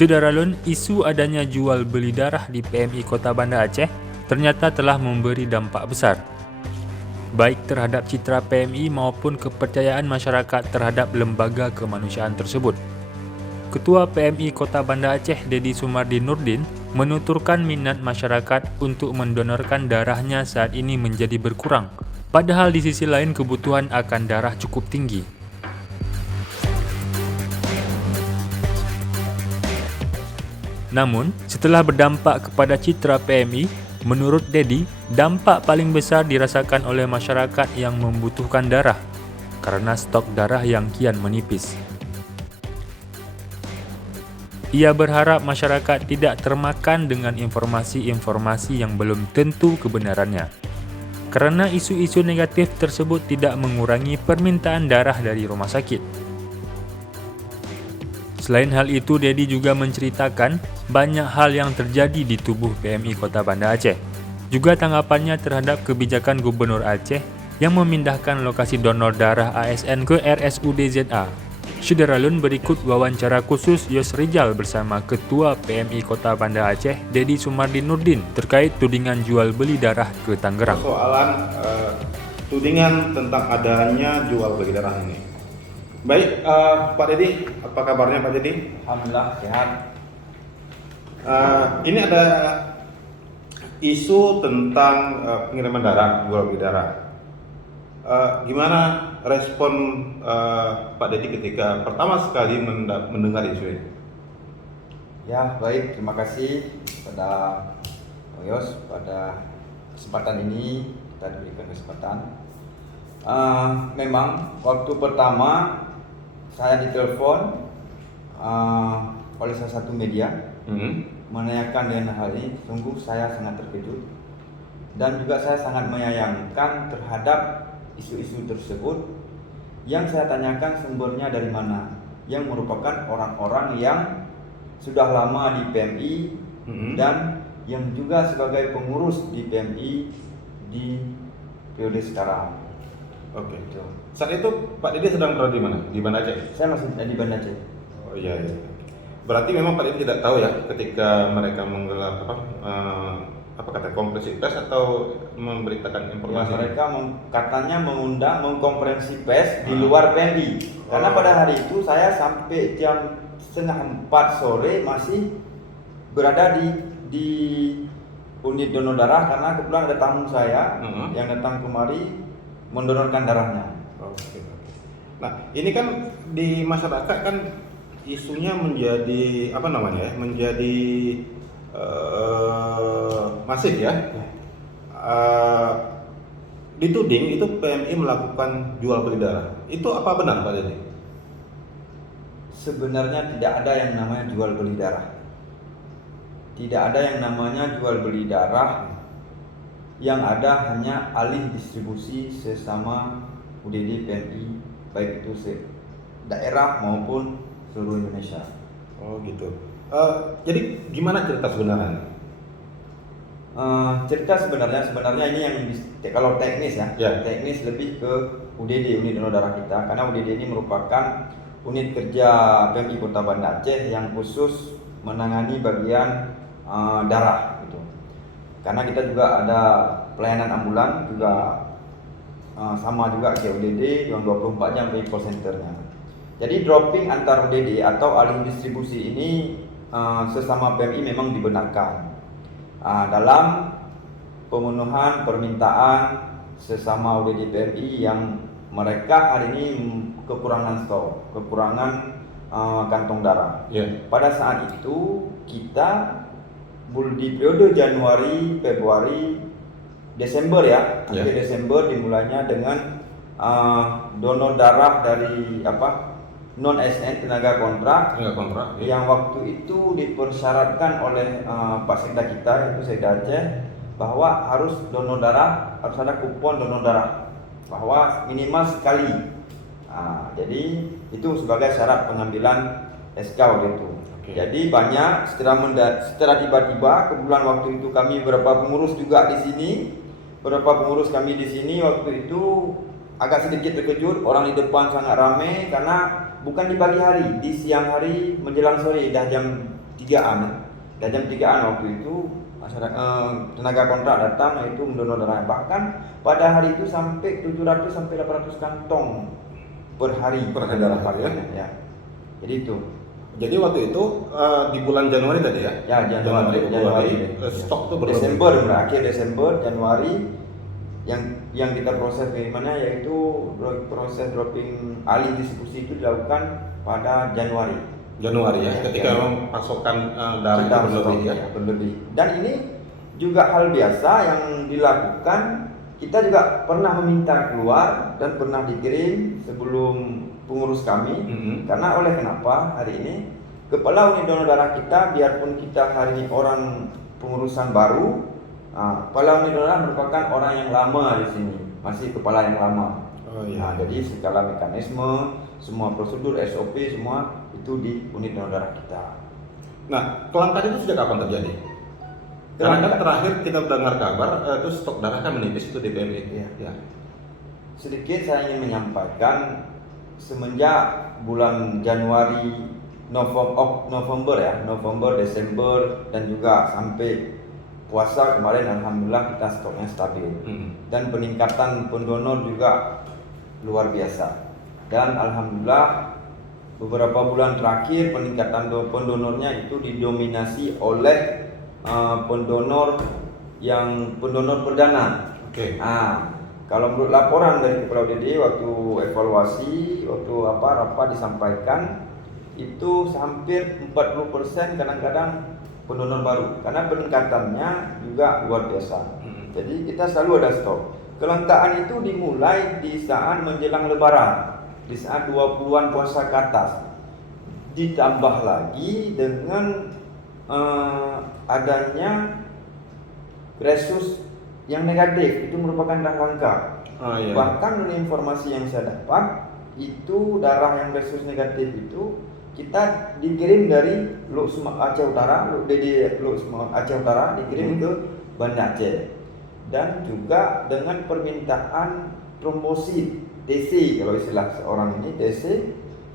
Syederalun, isu adanya jual beli darah di PMI Kota Banda Aceh ternyata telah memberi dampak besar, baik terhadap citra PMI maupun kepercayaan masyarakat terhadap lembaga kemanusiaan tersebut. Ketua PMI Kota Banda Aceh, Dedi Sumardi Nurdin, menuturkan minat masyarakat untuk mendonorkan darahnya saat ini menjadi berkurang, padahal di sisi lain kebutuhan akan darah cukup tinggi. Namun, setelah berdampak kepada citra PMI, menurut Dedi, dampak paling besar dirasakan oleh masyarakat yang membutuhkan darah, karena stok darah yang kian menipis. Ia berharap masyarakat tidak termakan dengan informasi-informasi yang belum tentu kebenarannya, karena isu-isu negatif tersebut tidak mengurangi permintaan darah dari rumah sakit. Selain hal itu, Dedi juga menceritakan banyak hal yang terjadi di tubuh PMI Kota Banda Aceh. Juga tanggapannya terhadap kebijakan Gubernur Aceh yang memindahkan lokasi donor darah ASN ke RSUD ZA. Syederalun, berikut wawancara khusus Yos Rijal bersama Ketua PMI Kota Banda Aceh, Dedi Sumardi Nurdin, terkait tudingan jual beli darah ke Tangerang. Soalan tudingan tentang adanya jual beli darah ini. Baik, Pak Dedi, apa kabarnya Pak Dedi? Alhamdulillah sehat. Ini ada isu tentang pengiriman darah, jual beli darah. Gimana respon Pak Dedi ketika pertama sekali mendengar isu ini? Ya baik, terima kasih pada Pak Yos pada kesempatan ini kita diberikan kesempatan. Memang waktu pertama saya ditelepon oleh salah satu media menanyakan dengan hal ini, sungguh saya sangat terkejut dan juga saya sangat menyayangkan terhadap isu-isu tersebut. Yang saya tanyakan sumbernya dari mana, yang merupakan orang-orang yang sudah lama di PMI dan yang juga sebagai pengurus di PMI di periode sekarang. Oke. Saat itu Pak Dedi sedang berada di mana? Di Banda Aceh? Saya masih di Banda Aceh. Oh iya. Berarti memang Pak Dedi tidak tahu ya ketika mereka menggelar konferensi pers atau memberitakan informasi? Ya, mereka katanya mengkonferensi pers di luar PMI. Karena pada hari itu saya sampai jam 3:30 sore masih berada di unit donor darah karena kebetulan ada tamu saya yang datang kemari mendonorkan darahnya. Oke. Nah, ini kan di masyarakat kan isunya menjadi menjadi masif ya. Dituding itu PMI melakukan jual beli darah. Itu apa benar Pak Dedi? Sebenarnya tidak ada yang namanya jual beli darah. Tidak ada yang namanya jual beli darah. Yang ada hanya alih distribusi sesama UDD PMI, baik itu daerah maupun seluruh Indonesia. Oh gitu. Jadi gimana cerita sebenarnya? Cerita sebenarnya ini yang kalau teknis ya, teknis lebih ke UDD, unit donor darah kita, karena UDD ini merupakan unit kerja PMI Kota Banda Aceh yang khusus menangani bagian darah gitu. Karena kita juga ada pelayanan ambulan juga sama juga kayak UDD yang 24 jam dari call centernya. Jadi dropping antar UDD atau alih distribusi ini sesama PMI memang dibenarkan dalam pemenuhan permintaan sesama UDD PMI yang mereka hari ini kekurangan stok, kekurangan kantong darah. Pada saat itu kita di periode Januari, Februari, Desember ya, akhir Desember dimulainya dengan donor darah dari non ASN tenaga kontrak yang waktu itu dipersyaratkan oleh Pak Sekda kita yaitu Sekda Aceh bahwa harus donor darah, harus ada kupon donor darah bahwa minimal sekali. Jadi itu sebagai syarat pengambilan SK waktu itu. Jadi banyak setelah tiba-tiba kebetulan waktu itu kami beberapa pengurus juga di sini, waktu itu agak sedikit terkejut, orang di depan sangat ramai karena bukan di pagi hari, di siang hari menjelang sore dah jam 3-an. Dan jam 3-an waktu itu masyarakat tenaga kontrak datang itu mendonor darah. Bahkan pada hari itu sampai 700 sampai 800 kantong per hari darah pasien ya. Jadi itu. Jadi waktu itu di bulan Januari tadi ya? Ya, Januari. Stok itu berapa? Desember, akhir Desember, Januari yang kita proses bagaimana, yaitu proses dropping alih distribusi itu dilakukan pada Januari ya, ketika memang pasokan darah itu berlebih. Dan ini juga hal biasa yang dilakukan. Kita juga pernah meminta keluar dan pernah dikirim sebelum pengurus kami. Karena oleh kenapa hari ini kepala unit donor darah kita, biarpun kita hari ini orang pengurusan baru, kepala unit donor darah merupakan orang yang lama di sini, masih kepala yang lama. Jadi segala mekanisme, semua prosedur, SOP semua itu di unit donor darah kita. Nah, kelangkaan itu sejak kapan terjadi? Karena kan terakhir kita dengar kabar itu stok darah kan menipis itu di PMI. Ya. Sedikit saya ingin menyampaikan, semenjak bulan Januari, November, Desember, dan juga sampai puasa kemarin, alhamdulillah kita stoknya stabil. Dan peningkatan pendonor juga luar biasa. Dan alhamdulillah beberapa bulan terakhir peningkatan pendonornya itu didominasi oleh pendonor perdana. Kalau menurut laporan dari Kepala UDD waktu evaluasi, rapat disampaikan, itu hampir 40% kadang-kadang pendonor baru, karena peningkatannya juga luar biasa. Jadi kita selalu ada stok. Kelangkaan itu dimulai di saat menjelang Lebaran, di saat 20-an puasa ke atas. Ditambah lagi dengan adanya resus yang negatif, itu merupakan angka. Bahkan dari informasi yang saya dapat, itu darah yang resus negatif itu kita dikirim dari Luk Aceh Utara, Luk Aceh Utara dikirim ke Banda Aceh, dan juga dengan permintaan trombosit TC, kalau istilah seorang ini TC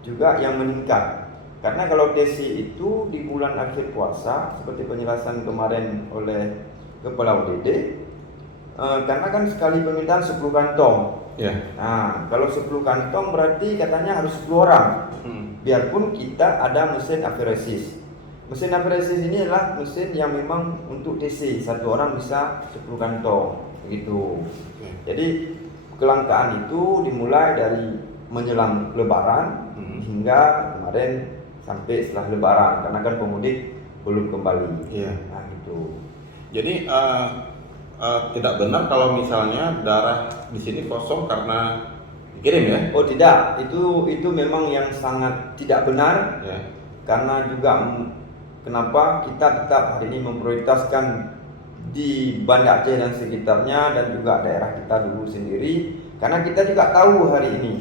juga yang meningkat. Karena kalau TC itu di bulan akhir puasa, seperti penjelasan kemarin oleh Kepala UDD, karena kan sekali permintaan 10 kantong. Nah, kalau 10 kantong berarti katanya harus 10 orang. Biarpun kita ada mesin aferesis. Mesin aferesis ini adalah mesin yang memang untuk TC, satu orang bisa 10 kantong begitu. Jadi kelangkaan itu dimulai dari menjelang Lebaran hingga kemarin sampai setelah Lebaran, karena kan pemudik belum kembali. Nah gitu. Jadi tidak benar kalau misalnya darah di sini kosong karena dikirim ya? Oh tidak, itu memang yang sangat tidak benar. Karena juga kenapa kita tetap hari ini memprioritaskan di Banda Aceh dan sekitarnya, dan juga daerah kita dulu sendiri, karena kita juga tahu hari ini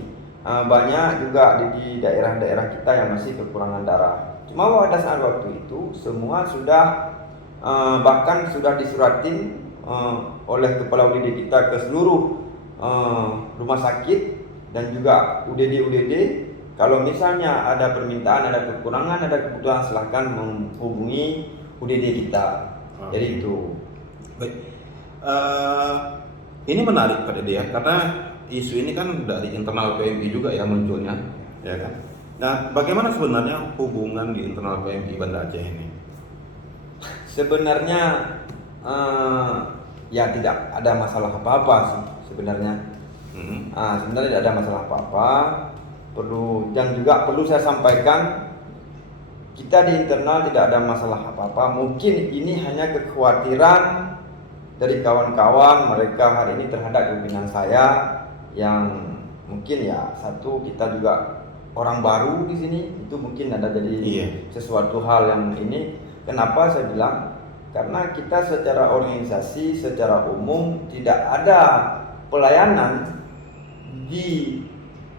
banyak juga di daerah-daerah kita yang masih kekurangan darah. Cuma pada saat waktu itu semua sudah bahkan sudah disuratin oleh Kepala UDD kita ke seluruh rumah sakit dan juga UDD. Kalau misalnya ada permintaan, ada kekurangan, ada kebutuhan, silahkan menghubungi UDD kita. Jadi itu. Baik. Ini menarik Pak Dede ya, karena isu ini kan dari internal PMI juga ya munculnya, ya kan. Nah, bagaimana sebenarnya hubungan di internal PMI Banda Aceh ini? Sebenarnya ya tidak ada masalah apa-apa sih sebenarnya. Sebenarnya tidak ada masalah apa-apa. Dan juga perlu saya sampaikan, kita di internal tidak ada masalah apa-apa. Mungkin ini hanya kekhawatiran dari kawan-kawan mereka hari ini terhadap pimpinan saya, yang mungkin ya satu, kita juga orang baru di sini, itu mungkin ada jadi sesuatu hal yang ini. Kenapa saya bilang? Karena kita secara organisasi, secara umum tidak ada pelayanan di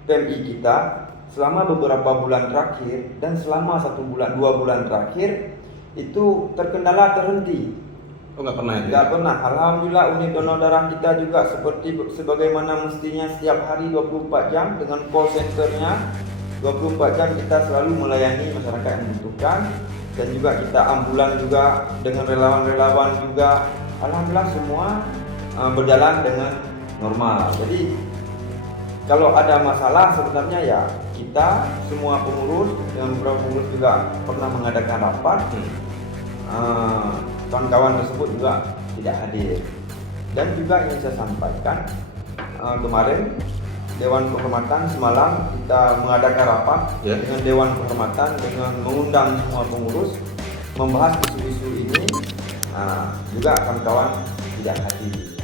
PMI kita selama beberapa bulan terakhir, dan selama 1 bulan 2 bulan terakhir itu terkendala, terhenti. Nggak pernah itu? Nggak pernah. Alhamdulillah unit donor darah kita juga sebagaimana mestinya, setiap hari 24 jam dengan call centernya 24 jam kita selalu melayani masyarakat yang membutuhkan. dan juga kita ambulan juga dengan relawan-relawan juga, alhamdulillah semua berjalan dengan normal. Jadi kalau ada masalah sebenarnya ya kita semua pengurus dan beberapa pengurus juga pernah mengadakan rapat, kawan-kawan tersebut juga tidak hadir. Dan juga ingin saya sampaikan, kemarin Dewan Kehormatan semalam kita mengadakan rapat dengan Dewan Kehormatan dengan mengundang semua pengurus membahas isu-isu ini, juga kawan-kawan tidak hadir.